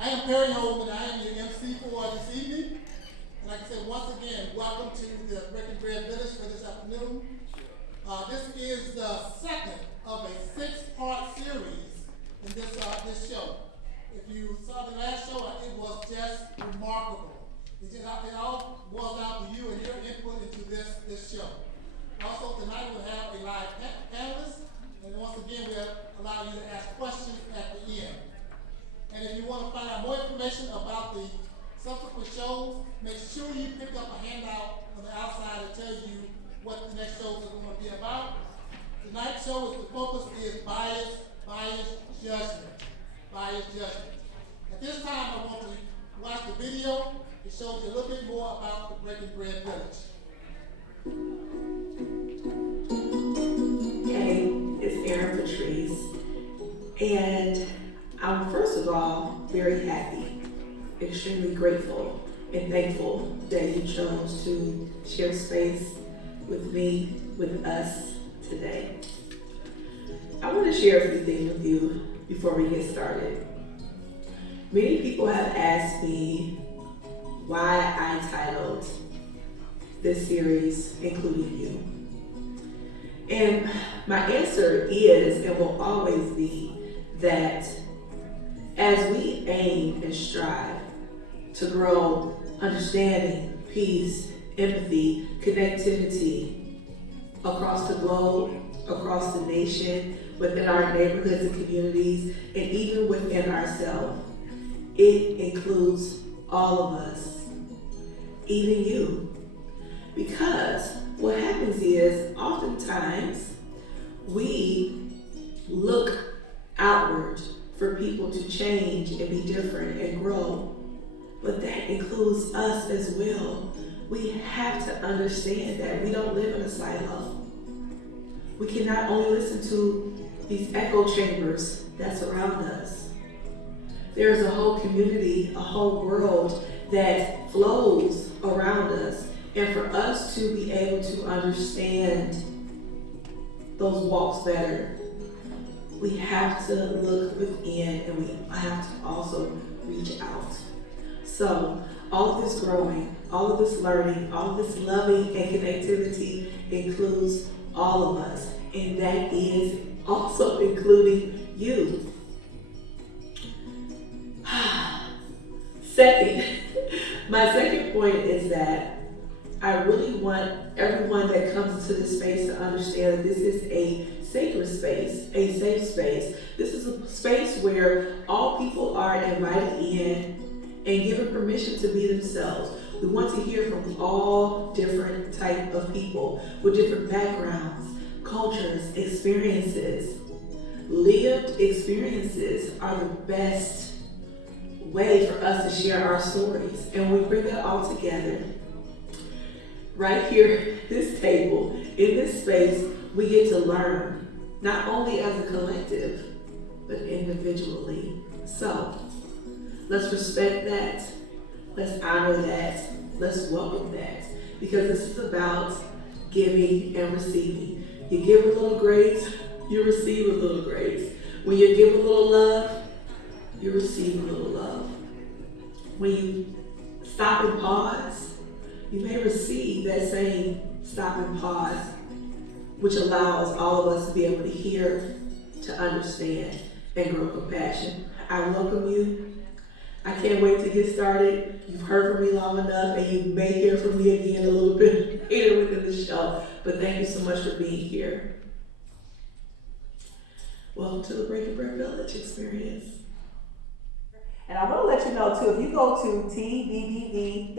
I am Perry Holman, and I am your MC for this evening. And like I said, once again, welcome to the Breaking Bread Village for this afternoon. This is the second of a 6-part series in this show. If you saw the last show, it was just remarkable. It all boils down to you and your input into this show. Also, tonight we'll have a live panelist, and once again, we'll allow you to ask questions at the end. And if you want to find out more information about the subsequent shows, make sure you pick up a handout on the outside that tells you what the next shows are going to be about. Tonight's show is the focus is Bias, Judgement. Bias, Judgement. At this time, I want to watch the video. It shows you a little bit more about the Breaking Bread Village. Hey, it's Erin Patrice, and I'm first of all very happy, extremely grateful, and thankful that you chose to share space with me, with us today. I want to share a few things with you before we get started. Many people have asked me why I titled this series, Including You. And my answer is and will always be that as we aim and strive to grow understanding, peace, empathy, connectivity across the globe, across the nation, within our neighborhoods and communities, and even within ourselves, it includes all of us, even you. Because what happens is oftentimes we look outward for people to change and be different and grow, but that includes us as well. We have to understand that we don't live in a silo. We cannot only listen to these echo chambers that surround us. There's a whole community, a whole world that flows around us. And for us to be able to understand those walks better, we have to look within and we have to also reach out. So all of this growing, all of this learning, all of this loving and connectivity includes all of us. And that is also including you. My second point is that I really want everyone that comes into this space to understand that this is a sacred space, a safe space. This is a space where all people are invited in and given permission to be themselves. We want to hear from all different type of people with different backgrounds, cultures, experiences. Lived experiences are the best way for us to share our stories. And when we bring that all together, right here, this table, in this space, we get to learn, not only as a collective, but individually. So, let's respect that, let's honor that, let's welcome that, because this is about giving and receiving. You give a little grace, you receive a little grace. When you give a little love, you receive a little love. When you stop and pause, you may receive that same stop and pause, which allows all of us to be able to hear, to understand, and grow compassion. I welcome you. I can't wait to get started. You've heard from me long enough, and you may hear from me again a little bit later within the show. But thank you so much for being here. Welcome to the Breaking Bread Village experience. And I want to let you know too, if you go to tbbv.org,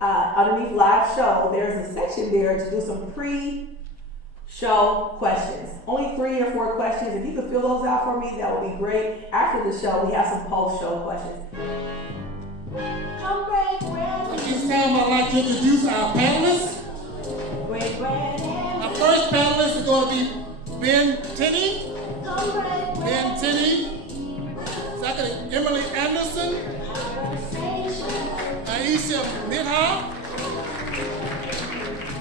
underneath live show, there's a section there to do some pre-show questions. Only 3 or 4 questions. If you could fill those out for me, that would be great. After the show, we have some post-show questions. At this time, I'd like to introduce our panelists. Our first panelist is going to be Ben Tinney. Second, Emily Anderson. Aisha Midha.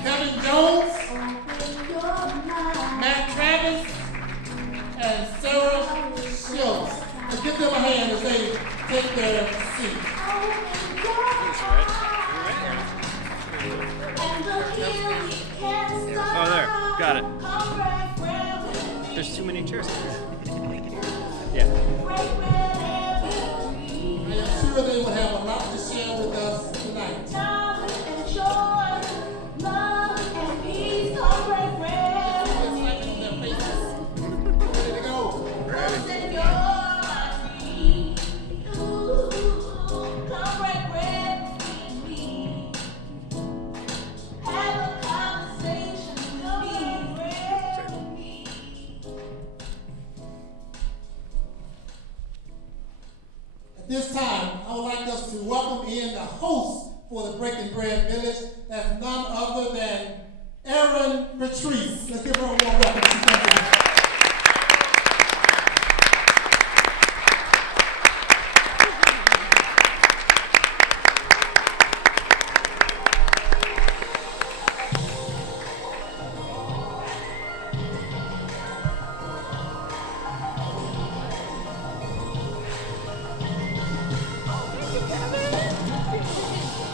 Kevin Jones. Matt Travis. And Sarah Schultz. Let's give them a hand and say Got it. There's too many chairs. Yeah. I am sure they will have a lot to share with us tonight. Ready to go? At this time, I would like us to welcome in the host for the Breaking Bread Village. That's none other than Erin Patrice. Let's give her a warm welcome. She's coming in.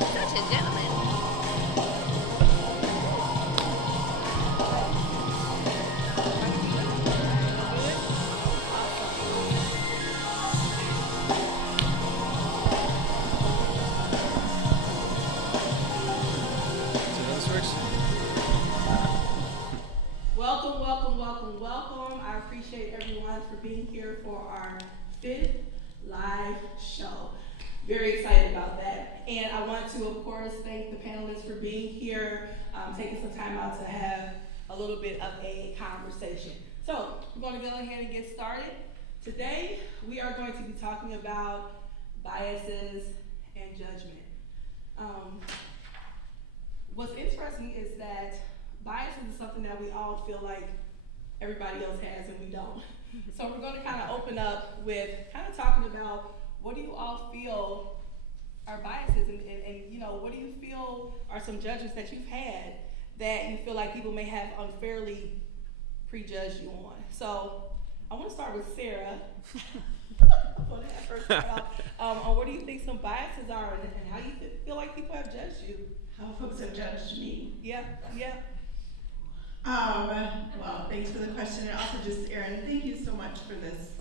Such a gentleman. So how this works? Welcome, welcome, welcome, welcome. I appreciate everyone for being here for our 5th live show. Very excited about that. And I want to, of course, thank the panelists for being here, taking some time out to have a little bit of a conversation. So we're going to go ahead and get started. Today, we are going to be talking about biases and judgment. What's interesting is that biases is something that we all feel like everybody else has and we don't. So we're going to kind of open up with kind of talking about what do you all feel are biases and you know, what do you feel are some judgments that you've had that you feel like people may have unfairly prejudged you on? So I want to start with Sarah. On that first start off, on what do you think some biases are and how you feel like people have judged you? How folks have judged me. Yeah. Well, thanks for the question, and also just Erin, thank you so much for this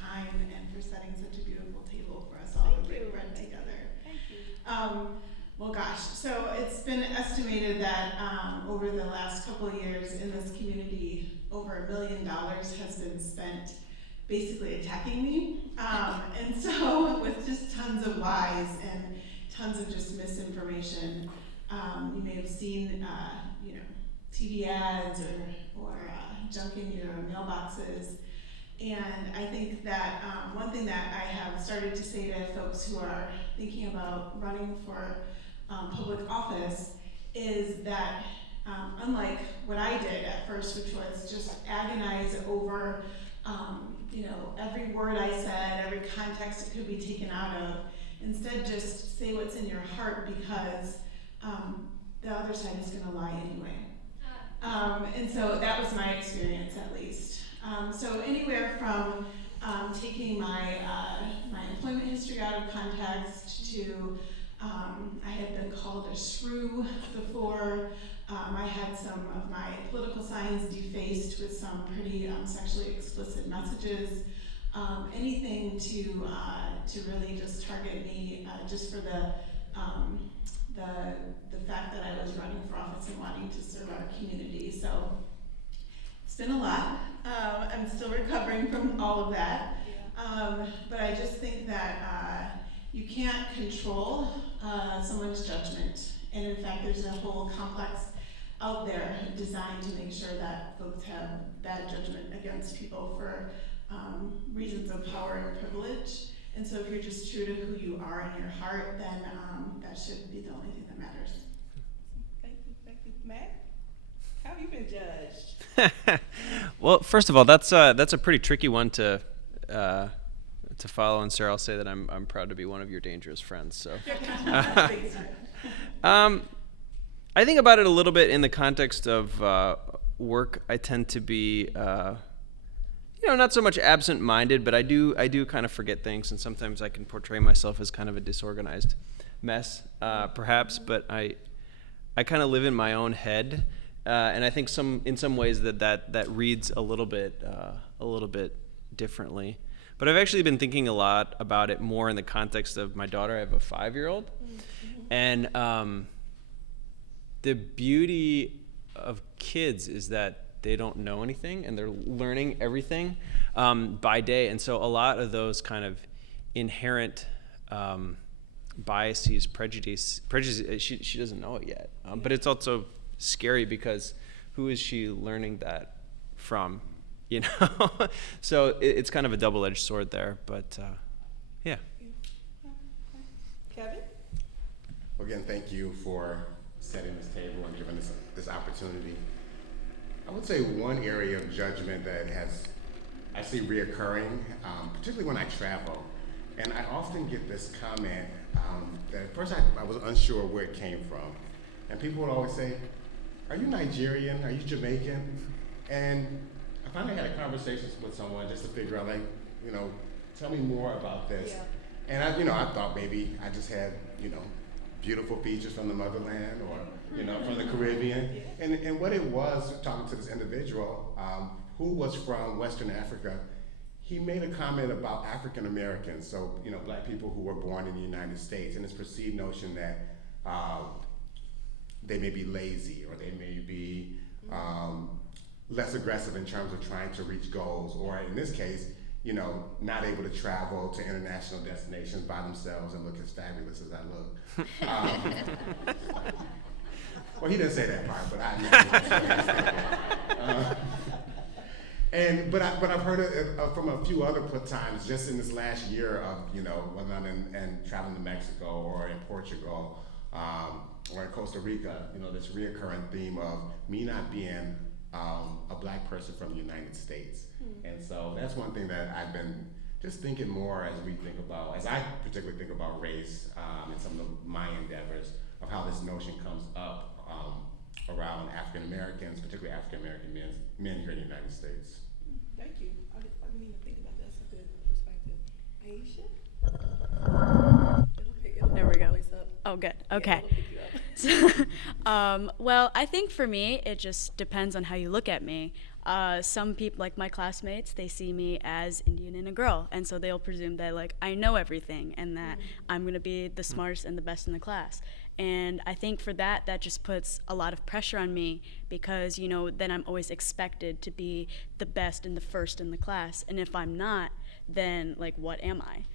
time and for setting such a beautiful table for us all to break bread together. Thank you. Well, gosh, so it's been estimated that over the last couple of years in this community, over $1 million has been spent basically attacking me, and so with just tons of lies and tons of just misinformation. You may have seen, TV ads or junk in your mailboxes. And I think that one thing that I have started to say to folks who are thinking about running for public office is that unlike what I did at first, which was just agonize over every word I said, every context it could be taken out of, instead just say what's in your heart because the other side is going to lie anyway. And so that was my experience, at least. So anywhere from taking my employment history out of context to I had been called a shrew before. I had some of my political signs defaced with some pretty sexually explicit messages. Anything to really just target me just for the fact that I was running for office and wanting to serve our community. So it's been a lot. I'm still recovering from all of that. But I just think that you can't control someone's judgment. And in fact, there's a whole complex out there designed to make sure that folks have bad judgment against people for reasons of power and privilege. And so if you're just true to who you are in your heart, then that should be the only thing that matters. Thank you. Matt, how have you been judged? Well, first of all, that's a pretty tricky one to follow. And Sarah, I'll say that I'm proud to be one of your dangerous friends. So, I think about it a little bit in the context of work. I tend to be, not so much absent-minded, but I do kind of forget things, and sometimes I can portray myself as kind of a disorganized mess, perhaps. But I kind of live in my own head, and I think in some ways that reads a little bit differently. But I've actually been thinking a lot about it more in the context of my daughter. I have a 5-year-old, and the beauty of kids is that they don't know anything and they're learning everything by day. And so a lot of those kind of inherent biases, prejudice, she doesn't know it yet. But it's also scary because who is she learning that from? You know, so it's kind of a double-edged sword there. But yeah. Kevin? Well, again, thank you for setting this table and giving us this opportunity. I would say one area of judgment that I see reoccurring, particularly when I travel, and I often get this comment that at first I was unsure where it came from, and people would always say, "Are you Nigerian? Are you Jamaican?" And I finally had a conversation with someone just to figure out, like, you know, tell me more about this. Yeah. And I thought maybe I just had, beautiful features from the motherland or, from the Caribbean. And what it was, talking to this individual who was from Western Africa, he made a comment about African Americans, so, black people who were born in the United States, and this perceived notion that they may be lazy or they may be less aggressive in terms of trying to reach goals, or in this case, not able to travel to international destinations by themselves and look as fabulous as I look. Well, he didn't say that part, but I know. But I've heard it from a few other times just in this last year of, whether I'm in traveling to Mexico or in Portugal or in Costa Rica, this reoccurring theme of me not being a black person from the United States. And so that's one thing that I've been just thinking more as I particularly think about race and some of my endeavors of how this notion comes up around African Americans, particularly African American men here in the United States. Thank you. I didn't even think about that. That's a good perspective. Aisha? There we go. Voice up. Oh, good. Yeah, Okay. it'll pick you up. Well, I think for me, it just depends on how you look at me. Some people, like my classmates, they see me as Indian and a girl, and so they'll presume that, like, I know everything and that I'm going to be the smartest and the best in the class. And I think for that just puts a lot of pressure on me because, then I'm always expected to be the best and the first in the class. And if I'm not, then, like, what am I?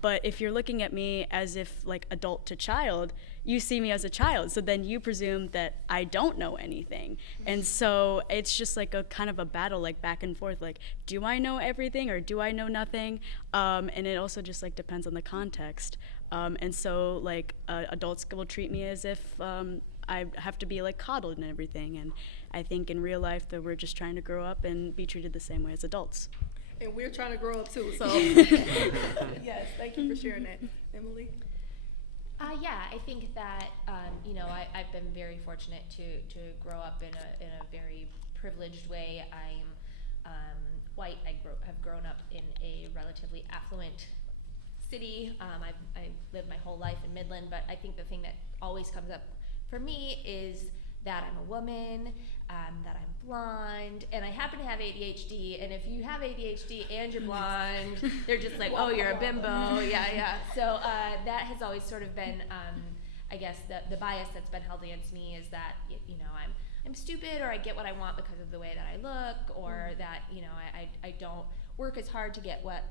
But if you're looking at me as if, like, adult to child, you see me as a child. So then you presume that I don't know anything. And so it's just like a kind of a battle, like, back and forth. Like, do I know everything or do I know nothing? And it also just, like, depends on the context. And so, like, adults will treat me as if I have to be, like, coddled and everything. And I think in real life that we're just trying to grow up and be treated the same way as adults. And we're trying to grow up too, so yes, thank you for sharing that. Emily? Yeah, I think that I've been very fortunate to grow up in a very privileged way. I'm white. I have grown up in a relatively affluent city. I lived my whole life in Midland, but I think the thing that always comes up for me is that I'm a woman, that I'm blonde, and I happen to have ADHD, and if you have ADHD and you're blonde, they're just like, oh, you're a bimbo, yeah. So that has always sort of been, I guess, the bias that's been held against me is that, I'm stupid, or I get what I want because of the way that I look, or that, I don't work as hard to get what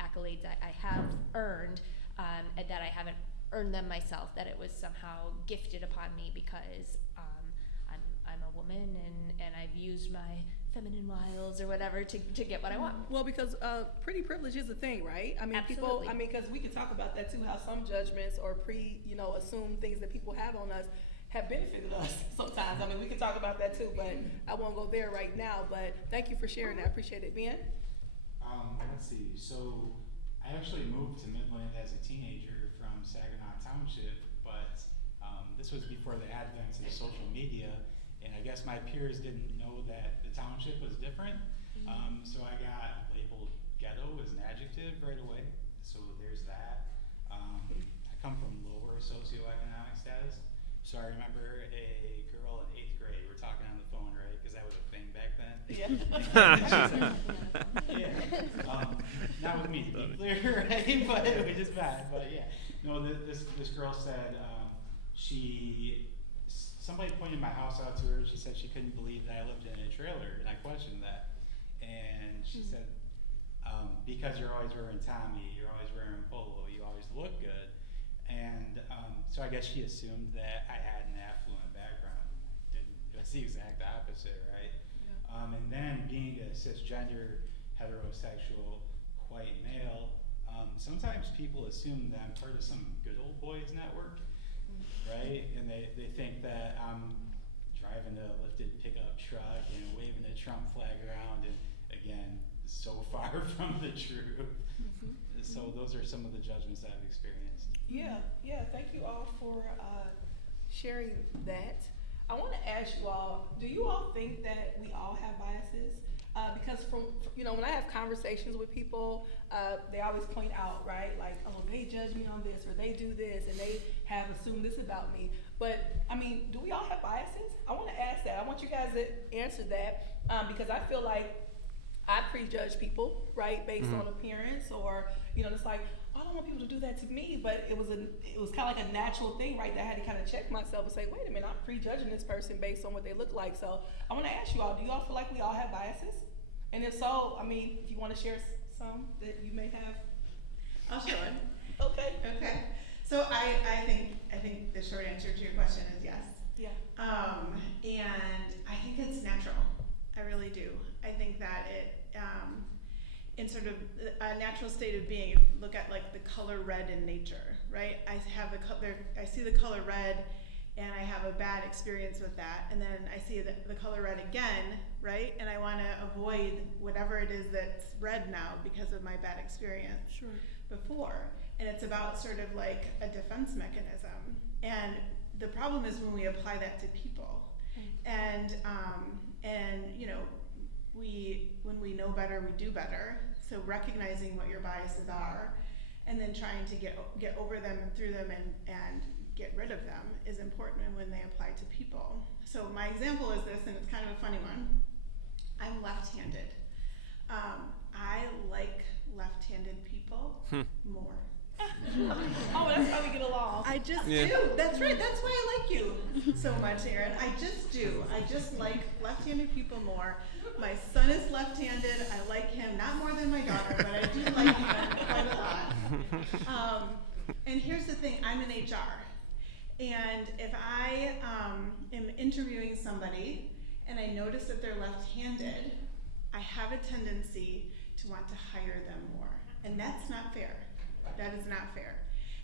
accolades I have earned, and that I haven't earned them myself, that it was somehow gifted upon me because I'm a woman and I've used my feminine wiles or whatever to get what I want. Well, because pretty privilege is a thing, right? I mean, Absolutely. because we can talk about that too, how some judgments or assume things that people have on us have benefited us sometimes. I mean, we can talk about that too, but I won't go there right now. But thank you for sharing that. I appreciate it. Ben? Let's see. So I actually moved to Midland as a teenager from Saginaw Township, but this was before the advent of social media, and I guess my peers didn't know that the township was different. So I got labeled ghetto as an adjective right away. So there's that. I come from lower socioeconomic status. So I remember a girl Yeah. Yeah. Not with me, to be clear, right? But it was just bad. But yeah, no. This girl said somebody pointed my house out to her. She said she couldn't believe that I lived in a trailer, and I questioned that. And she said, because you're always wearing Tommy, you're always wearing polo, you always look good. And so I guess she assumed that I had an affluent background. I didn't. It was the exact opposite, right? Yeah. And then being a cisgender, heterosexual, white male, sometimes people assume that I'm part of some good old boys network, right? And they think that I'm driving a lifted pickup truck and waving a Trump flag around, and again, so far from the truth. So those are some of the judgments I've experienced. Yeah, thank you all for sharing that. I want to ask you all, do you all think that we all have biases? Because when I have conversations with people, they always point out, right, like, oh, they judge me on this, or they do this, and they have assumed this about me. But, I mean, do we all have biases? I want to ask that. I want you guys to answer that, because I feel like I prejudge people, right, based on appearance, or, it's like, I don't want people to do that to me, but it was kind of like a natural thing, right, that I had to kind of check myself and say, wait a minute, I'm prejudging this person based on what they look like. So I want to ask you all, do you all feel like we all have biases? And if so, I mean, if you want to share some that you may have. I'll share one. Okay. So I think the short answer to your question is yes. Yeah. And I think it's natural. I really do. I think that in sort of a natural state of being, if you look at like the color red in nature, right? I see the color red, and I have a bad experience with that, and then I see the color red again, right? And I want to avoid whatever it is that's red now because of my bad experience before. And it's about sort of like a defense mechanism. And the problem is when we apply that to people, and when we know better, we do better. So recognizing what your biases are, and then trying to get over them and through them and get rid of them is important when they apply to people. So my example is this, and it's kind of a funny one. I'm left-handed. I like left-handed people more. Oh, that's how we get along. I just do. That's right. That's why I like you so much, Aaron. I just do. I just like left-handed people more. My son is left-handed. I like him not more than my daughter, but I do like him quite a lot. And here's the thing. I'm in HR. And if I am interviewing somebody and I notice that they're left-handed, I have a tendency to want to hire them more. And that's not fair. That is not fair.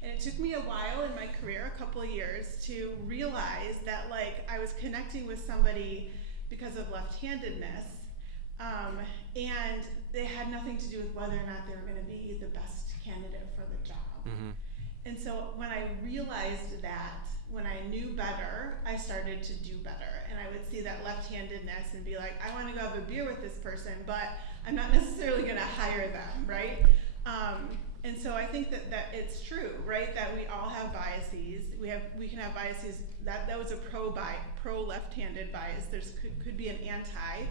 And it took me a while in my career, a couple of years, to realize that like I was connecting with somebody because of left-handedness, and they had nothing to do with whether or not they were going to be the best candidate for the job. And so when I realized that, when I knew better, I started to do better. And I would see that left-handedness and be like, I want to go have a beer with this person, but I'm not necessarily going to hire them, right? And so I think that it's true, right? That we all have biases. We can have biases. That was a pro left-handed bias. There's could be an anti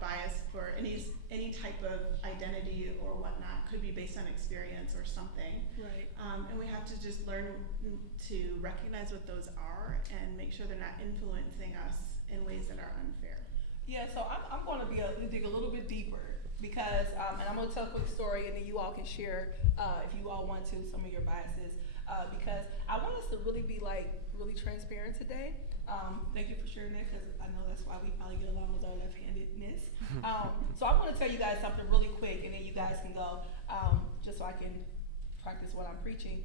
bias for any type of identity or whatnot. Could be based on experience or something. Right. And we have to just learn to recognize what those are and make sure they're not influencing us in ways that are unfair. Yeah. So I'm going to dig a little bit deeper. Because, and I'm going to tell a quick story, and then you all can share, if you all want to, some of your biases. Because I want us to really be really transparent today. Thank you for sharing that, because I know that's why we probably get along with our left-handedness. So I'm going to tell you guys something really quick, and then you guys can go, just so I can practice what I'm preaching.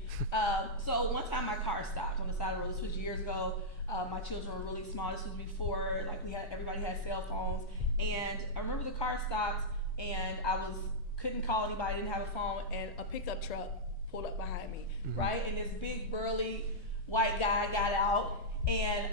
So one time my car stopped on the side of the road. This was years ago. My children were really small. This was before everybody had cell phones, and I remember the car stopped. And I couldn't call anybody, didn't have a phone, and a pickup truck pulled up behind me, right? And this big burly white guy got out, and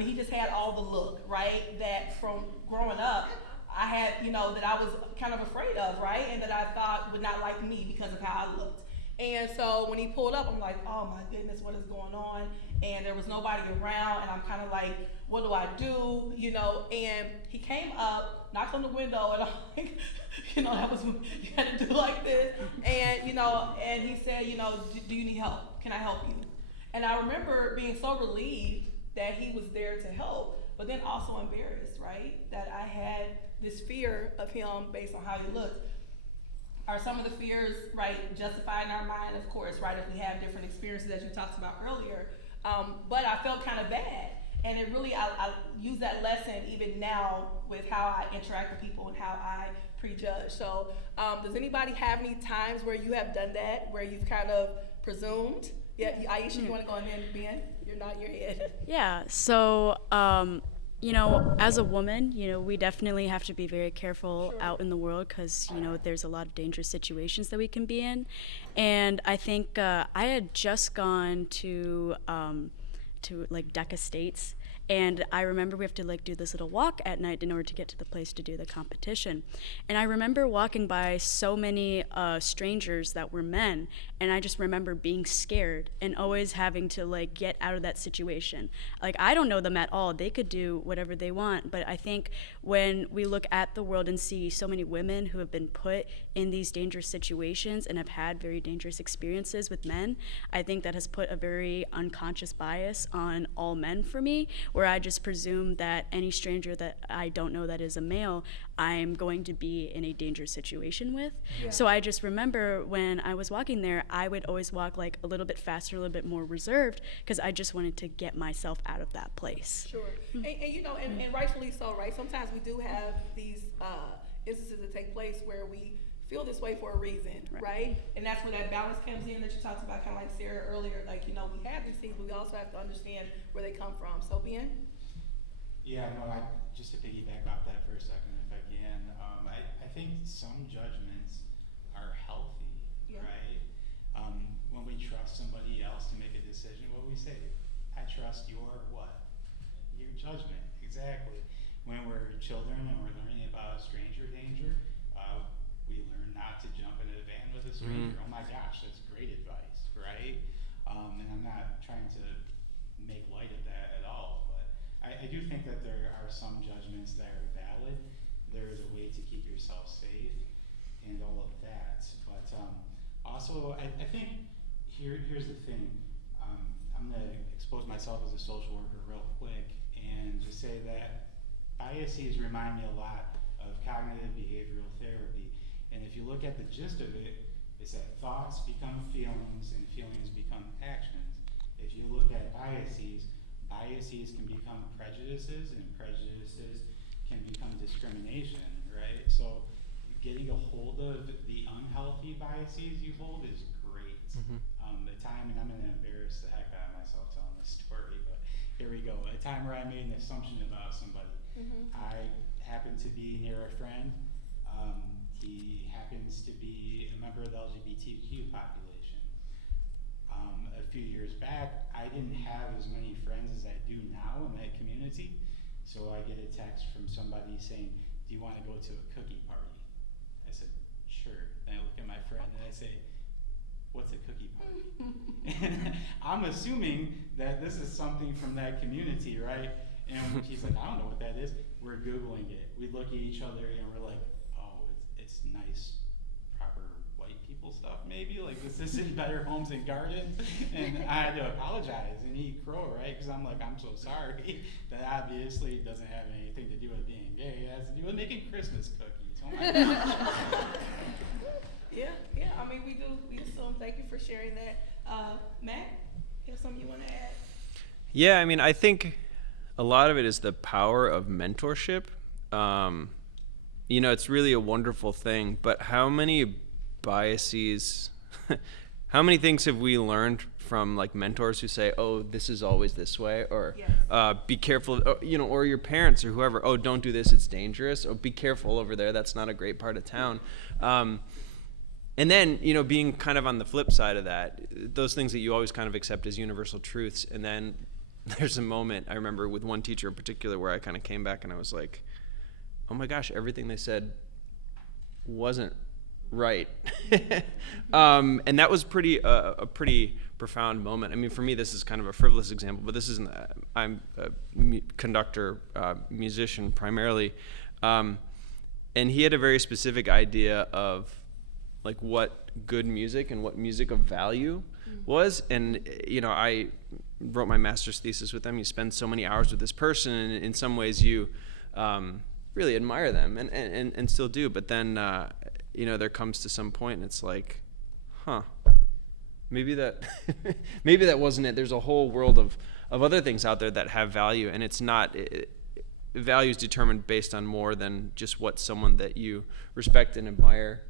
he just had all the look, right? That from growing up, I had, that I was kind of afraid of, right? And that I thought would not like me because of how I looked. And so when he pulled up, I'm like, oh my goodness, what is going on? and there was nobody around, and I'm kind of like, what do I do, you know? And he came up, knocked on the window, and I'm like, you know, that was, you had to do like this, and, you know, and he said, you know, do you need help? Can I help you? And I remember being so relieved that he was there to help, but then also embarrassed, right? That I had this fear of him based on how he looked. Are some of the fears, right, justified in our mind? Of course, right, if we have different experiences that you talked about earlier. But I felt kind of bad. And it really, I use that lesson even now with how I interact with people and how I prejudge. So does anybody have any times where you have done that, where you've kind of presumed? Yeah, Aisha, you want to go ahead and Ben? You're nodding your head. Yeah, so, you know, as a woman, you know, we definitely have to be very careful out in the world because, you know, there's a lot of dangerous situations that we can be in. And I think I had just gone to like Deck Estates, and I remember we have to like do this little walk at night in order to get to the place to do the competition. And I remember walking by so many strangers that were men, and I just remember being scared and always having to like get out of that situation. Like, I don't know them at all. They could do whatever they want, but I think when we look at the world and see so many women who have been put in these dangerous situations and have had very dangerous experiences with men, I think that has put a very unconscious bias on all men for me, where I just presume that any stranger that I don't know that is a male, I'm going to be in a dangerous situation with. Yeah. So I just remember when I was walking there, I would always walk like a little bit faster, a little bit more reserved, because I just wanted to get myself out of that place. Sure. And you know, and rightfully so, right? Sometimes we do have these instances that take place where we feel this way for a reason, right? And that's where that balance comes in that you talked about, kind of like Sarah earlier. Like, you know, we have these things, but we also have to understand where they come from. So, Ben? Yeah, no, just to piggyback off that for a second, if I can, I think some judgments are healthy, right? When we trust somebody else to make a decision, what we say, I trust your what? Your judgment, exactly. When we're children and we're learning about stranger danger, we learn not to jump in a van with a stranger. Oh my gosh, that's great advice, right? And I'm not trying to make light of that at all, but I do think that there are some judgments that are valid. There is a way to keep yourself safe and all of that. But also, I think here's the thing. I'm going to expose myself as a social worker real quick and just say that biases remind me a lot of cognitive behavioral therapy. And if you look at the gist of it, it's that thoughts become feelings and feelings become actions. If you look at biases can become prejudices, and prejudices can become discrimination, right? So getting a hold of the unhealthy biases you hold is great. The time, and I'm going to embarrass the heck out of myself telling this story, but here we go. A time where I made an assumption about somebody. I happened to be near a friend. He happens to be a member of the LGBTQ population. A few years back, I didn't have as many friends as I do now in that community, so I get a text from somebody saying, do you want to go to a cookie party? I said, sure. Then I look at my friend and I say, what's a cookie party? And I'm assuming that this is something from that community, right? And she's like, I don't know what that is. We're Googling it. We look at each other and we're like, oh, it's nice, proper white people stuff maybe? Like, this isn't Better Homes and Gardens? And I had to apologize and eat crow, right? Because I'm like, I'm so sorry. That obviously doesn't have anything to do with being gay. It has to do with making Christmas cookies. Oh my gosh. Yeah, I mean, we assume. Thank you for sharing that. Matt, you have something you want to add? Yeah, I mean, I think a lot of it is the power of mentorship. You know, it's really a wonderful thing, but how many biases, how many things have we learned from like mentors who say, oh, this is always this way, or be careful, you know, or your parents or whoever, oh, don't do this, it's dangerous, or be careful over there, that's not a great part of town. And then, you know, being kind of on the flip side of that, those things that you always kind of accept as universal truths. And then there's a moment, I remember with one teacher in particular, where I kind of came back and I was like, oh my gosh, everything they said wasn't right. And that was a pretty profound moment. I mean, for me, this is kind of a frivolous example, but this isn't. I'm a conductor, musician primarily, and he had a very specific idea of like what good music and what music of value was. And I wrote my master's thesis with him. You spend so many hours with this person, and in some ways you really admire them and still do. But then there comes to some point and it's like, maybe that wasn't it. There's a whole world of other things out there that have value, and it's not value is determined based on more than just what someone that you respect and admire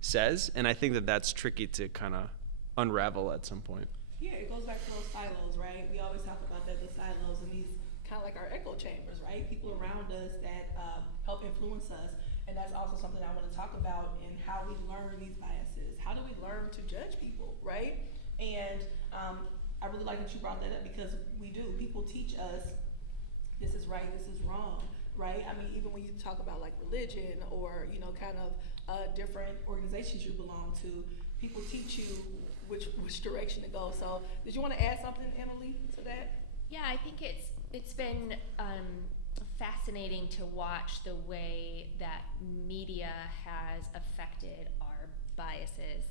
says. And I think that that's tricky to kind of unravel at some point. Yeah, it goes back to those silos, right? We always talk about that, the silos, and these kind of like our echo chambers, right? People around us that help influence us. And that's also something I want to talk about in how we learn these biases. How do we learn to judge people, right? And I really like that you brought that up, because we do. People teach us this is right, this is wrong, right? I mean, even when you talk about like religion or, kind of different organizations you belong to, people teach you which direction to go. So did you want to add something, Emily, to that? Yeah, I think it's been fascinating to watch the way that media has affected our biases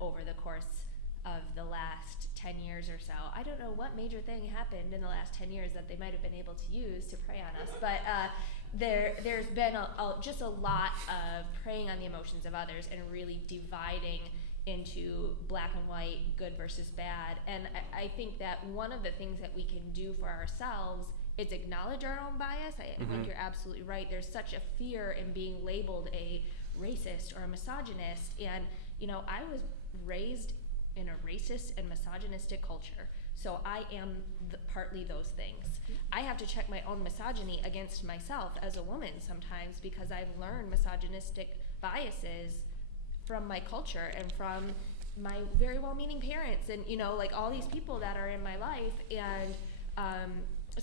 over the course of the last 10 years or so. I don't know what major thing happened in the last 10 years that they might have been able to use to prey on us, but there's been just a lot of preying on the emotions of others and really dividing into black and white, good versus bad. And I think that one of the things that we can do for ourselves is acknowledge our own bias. I think you're absolutely right. There's such a fear in being labeled a racist or a misogynist. And, I was raised in a racist and misogynistic culture. So I am partly those things. I have to check my own misogyny against myself as a woman sometimes, because I've learned misogynistic biases from my culture and from my very well-meaning parents and, like all these people that are in my life. And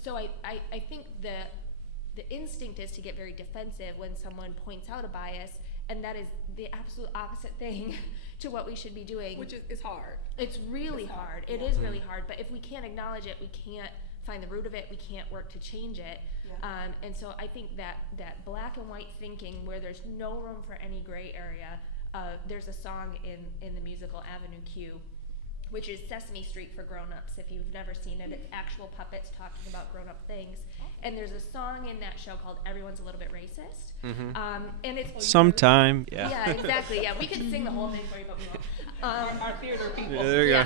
so I think the instinct is to get very defensive when someone points out a bias, and that is the absolute opposite thing to what we should be doing. Which is hard. It's really hard. It is really hard. But if we can't acknowledge it, we can't find the root of it. We can't work to change it. Yeah. And so I think that black and white thinking, where there's no room for any gray area. There's a song in the musical Avenue Q, which is Sesame Street for grown-ups. If you've never seen it, it's actual puppets talking about grown-up things. And there's a song in that show called Everyone's a Little Bit Racist. And it's sometime. Yeah, exactly. Yeah, we could sing the whole thing for you, but we won't. Our theater people. Yeah, there you go.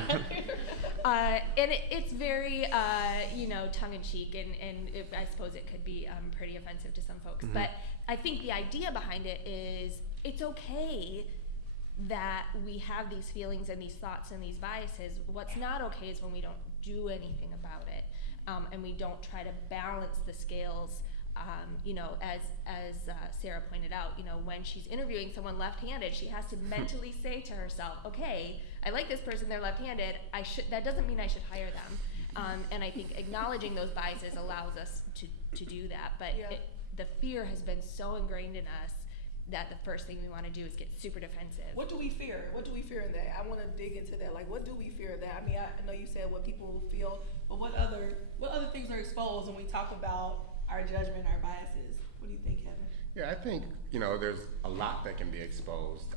And it's very, tongue-in-cheek, and I suppose it could be pretty offensive to some folks. But I think the idea behind it is it's okay that we have these feelings and these thoughts and these biases. What's not okay is when we don't do anything about it, and we don't try to balance the scales. As Sarah pointed out, when she's interviewing someone left-handed, she has to mentally say to herself, okay, I like this person, they're left-handed, that doesn't mean I should hire them. And I think acknowledging those biases allows us to do that. But the fear has been so ingrained in us that the first thing we want to do is get super defensive. What do we fear? What do we fear in that? I want to dig into that. Like, what do we fear in that? I mean, I know you said what people feel, but what other things are exposed when we talk about our judgment, our biases? What do you think, Kevin? Yeah, I think, there's a lot that can be exposed,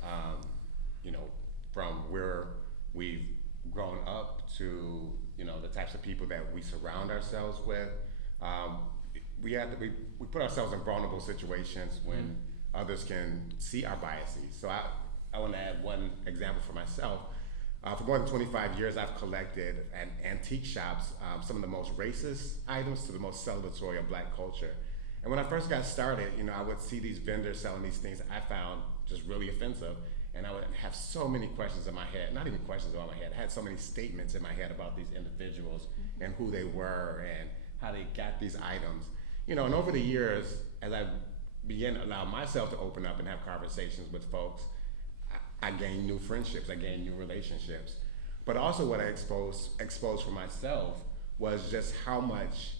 from where we've grown up to, the types of people that we surround ourselves with. We put ourselves in vulnerable situations when others can see our biases. So I want to add one example for myself. For more than 25 years, I've collected at antique shops some of the most racist items to the most celebratory of black culture. And when I first got started, I would see these vendors selling these things I found just really offensive, and I would have so many questions in my head, not even questions in my head, I had so many statements in my head about these individuals and who they were and how they got these items. And over the years, as I began to allow myself to open up and have conversations with folks, I gained new friendships, I gained new relationships. But also what I exposed for myself was just how much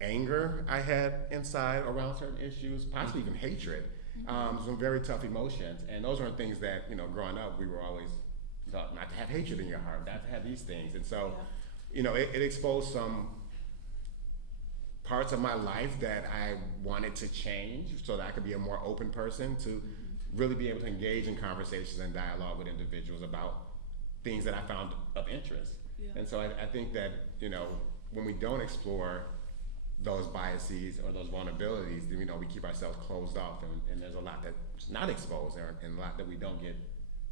anger I had inside around certain issues, possibly even hatred, some very tough emotions. And those weren't things that, growing up, we were always taught not to have hatred in your heart, not to have these things. And so, it exposed some parts of my life that I wanted to change so that I could be a more open person to really be able to engage in conversations and dialogue with individuals about things that I found of interest. Yeah. And so I think that, when we don't explore those biases or those vulnerabilities, then, we keep ourselves closed off, and there's a lot that's not exposed and a lot that we don't get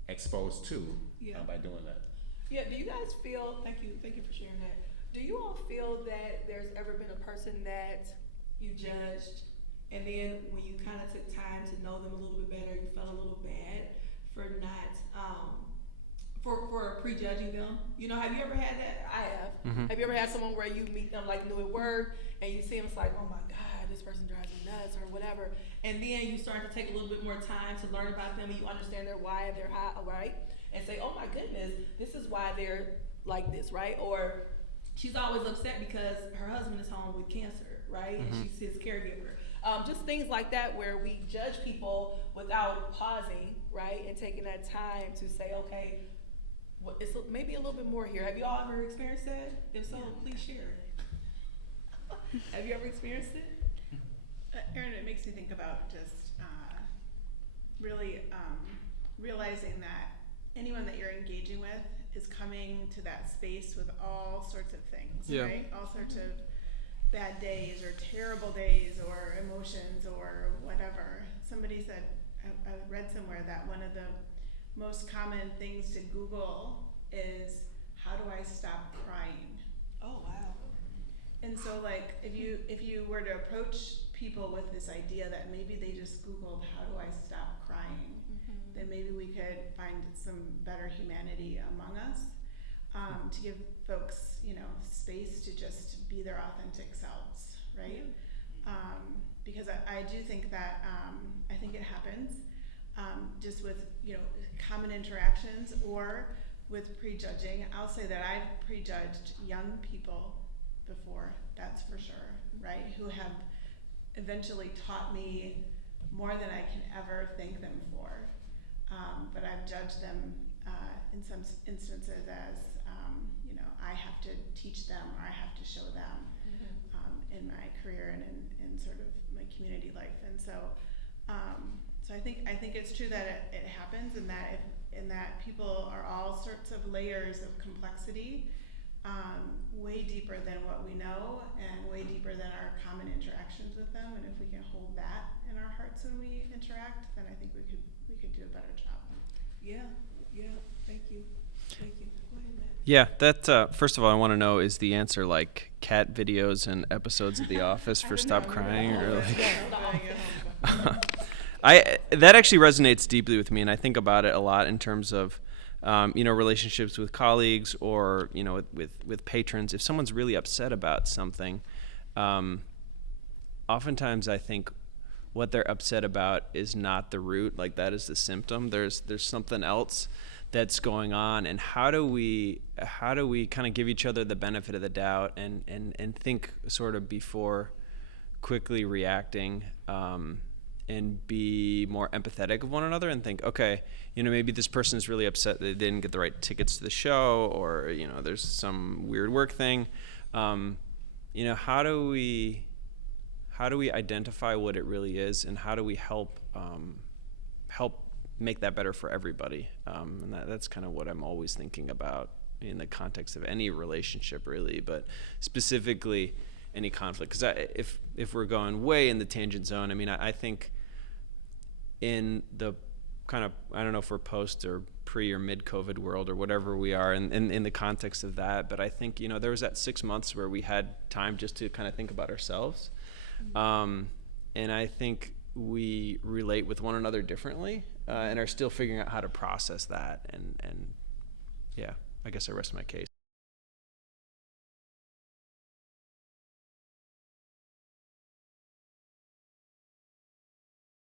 exposed to by doing that. Yeah, do you guys feel, thank you for sharing that. Do you all feel that there's ever been a person that you judged, and then when you kind of took time to know them a little bit better, you felt a little bad for not, for prejudging them? Have you ever had that? I have. Mhm. Have you ever had someone where you meet them like new at work, and you see them, it's like, oh my God, this person drives me nuts or whatever, and then you start to take a little bit more time to learn about them, and you understand their why, their how, right? And say, oh my goodness, this is why they're like this, right? Or she's always upset because her husband is home with cancer, right? And she's his caregiver. Just things like that where we judge people without pausing, right? And taking that time to say, okay, it's maybe a little bit more here. Have you all ever experienced that? If so, please share. Have you ever experienced it? Erin, it makes me think about just really realizing that anyone that you're engaging with is coming to that space with all sorts of things, right? All sorts of bad days or terrible days or emotions or whatever. Somebody said, I read somewhere that one of the most common things to Google is, how do I stop crying? Oh, wow. And so like, if you were to approach people with this idea that maybe they just Googled, how do I stop crying? Then maybe we could find some better humanity among us, to give folks, space to just be their authentic selves, right? Because I do think that, I think it happens, just with, common interactions or with prejudging. I'll say that I've prejudged young people before, that's for sure, right? Who have eventually taught me more than I can ever thank them for. But I've judged them in some instances as, I have to teach them or I have to show them in my career and in sort of my community life. And so, so I think it's true that it happens, and that people are all sorts of layers of complexity, way deeper than what we know and way deeper than our common interactions with them. And if we can hold that in our hearts when we interact, then I think we could do a better job. Yeah, thank you. Go ahead, Matt. Yeah, that, first of all, I want to know, is the answer like cat videos and episodes of The Office for Stop Crying? Or like, that actually resonates deeply with me, and I think about it a lot in terms of, relationships with colleagues or, with patrons. If someone's really upset about something, oftentimes I think what they're upset about is not the root, like that is the symptom. There's something else that's going on, and how do we kind of give each other the benefit of the doubt and think sort of before quickly reacting, and be more empathetic of one another and think, okay, maybe this person is really upset that they didn't get the right tickets to the show, or there's some weird work thing. How do we identify what it really is, and how do we help make that better for everybody? And that's kind of what I'm always thinking about in the context of any relationship, really, but specifically any conflict. Because if we're going way in the tangent zone, I think in the kind of, I don't know if we're post or pre or mid-COVID world or whatever we are in the context of that, but I think, there was that 6 months where we had time just to kind of think about ourselves. And I think we relate with one another differently, and are still figuring out how to process that. And yeah, I guess I rest my case.